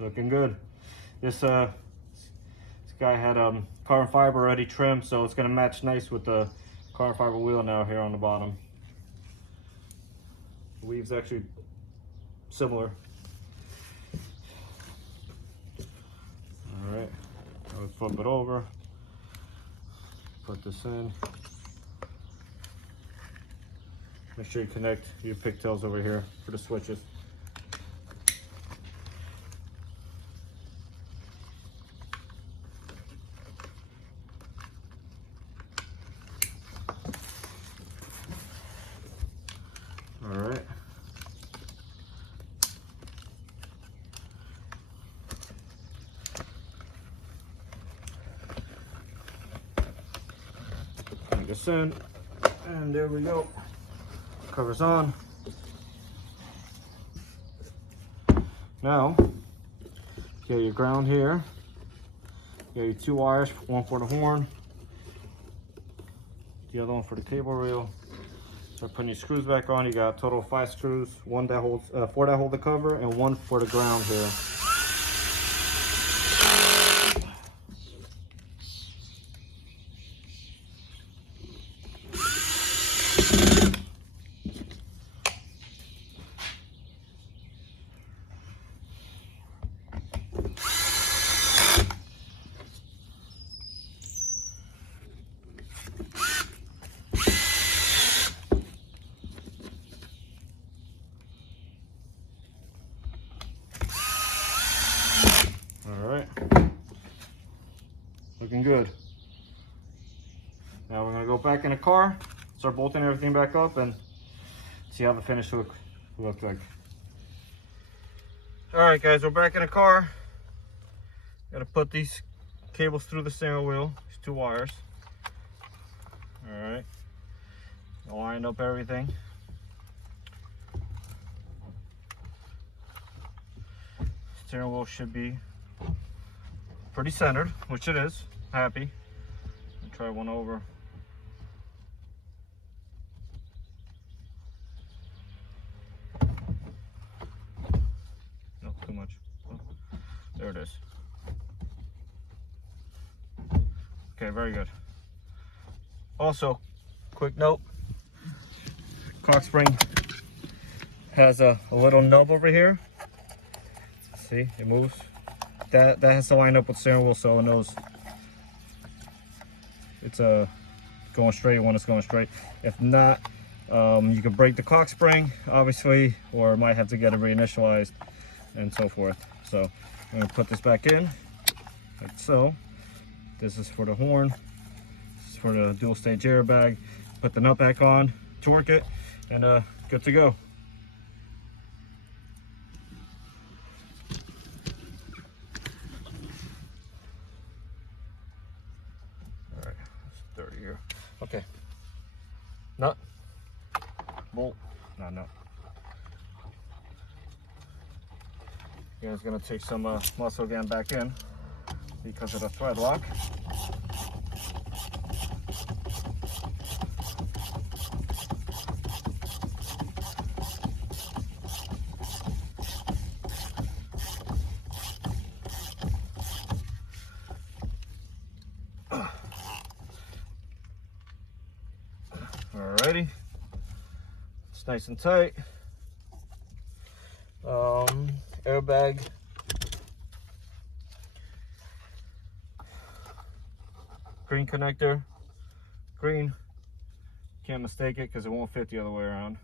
looking good. This guy had carbon fiber already trimmed, so it's gonna match nice with the carbon fiber wheel now here on the bottom. The weave's actually similar. All right, I'll flip it over, put this in. Make sure you connect your pigtails over here for the switches. All right. Plug this in, and there we go. Covers on. Now, you got your ground here. You got your 2 wires, one for the horn, the other one for the cable reel. Start putting your screws back on. You got a total of 5 screws, 4 that hold the cover, and 1 for the ground here. Alright, looking good. Now we're going to go back in the car, start bolting everything back up, and see how the finished look like. Alright guys, we're back in the car. Got to put these cables through the steering wheel, these 2 wires. Alright, line up everything. Steering wheel should be pretty centered, which it is. Happy. I'll try one over. Not too much. Oh, there it is. Okay, very good. Also, quick note, cock spring has a little nub over here. See, it moves. That has to line up with the steering wheel so it knows it's going straight when it's going straight. If not, you can break the cock spring, obviously, or might have to get it reinitialized and so forth. So I'm going to put this back in, like so. This is for the horn. This is for the dual stage airbag. Put the nut back on, torque it, and good to go. Here. Okay. Nut. Bolt. Not nut. Yeah, it's gonna take some muscle again back in because of the thread lock. Alrighty, it's nice and tight. Airbag. Green connector. Green. Can't mistake it because it won't fit the other way around.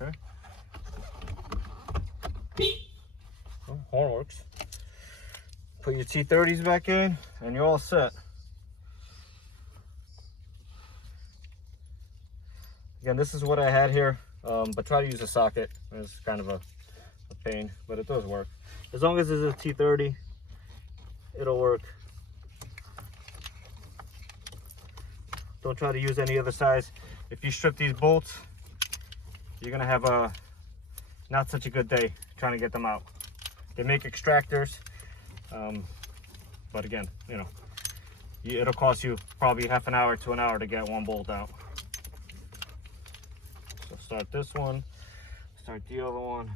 Okay. Well, horn works. Put your T30s back in and you're all set. Again, this is what I had here, but try to use a socket. It's kind of a pain, but it does work. As long as it's a T30, it'll work. Don't try to use any other size. If you strip these bolts, you're gonna have not such a good day trying to get them out. They make extractors, but again, you know, it'll cost you probably half an hour to an hour to get one bolt out. So start this one, start the other one.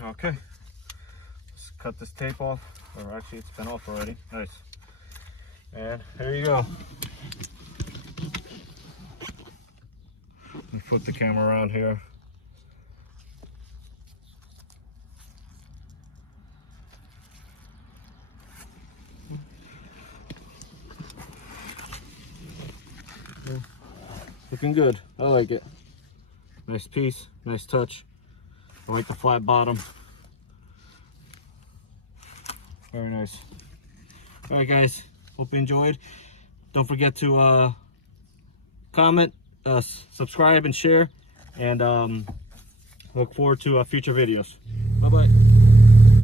Okay, let's cut this tape off, or actually it's been off already. Nice. And here you go. Let me flip the camera around here. Looking good. I like it. Nice piece, nice touch. I like the flat bottom. Very nice. All right, guys. Hope you enjoyed. Don't forget to comment, subscribe, and share. And look forward to future videos. Bye-bye.